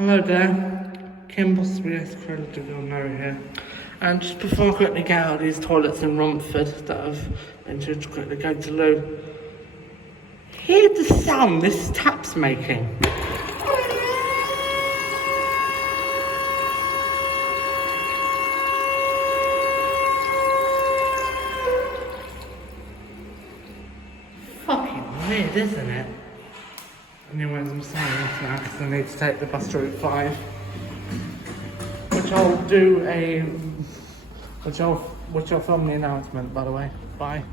Hello there, Kimble 3S Credit to go Mary here. And just before I quickly get out of these toilets in Romford that I've been to quickly go to loo, hear the sound this tap's making. Fucking weird, isn't it? Anyways, I'm silent now because I need to take the bus route 5. Which I'll film the announcement, by the way. Bye.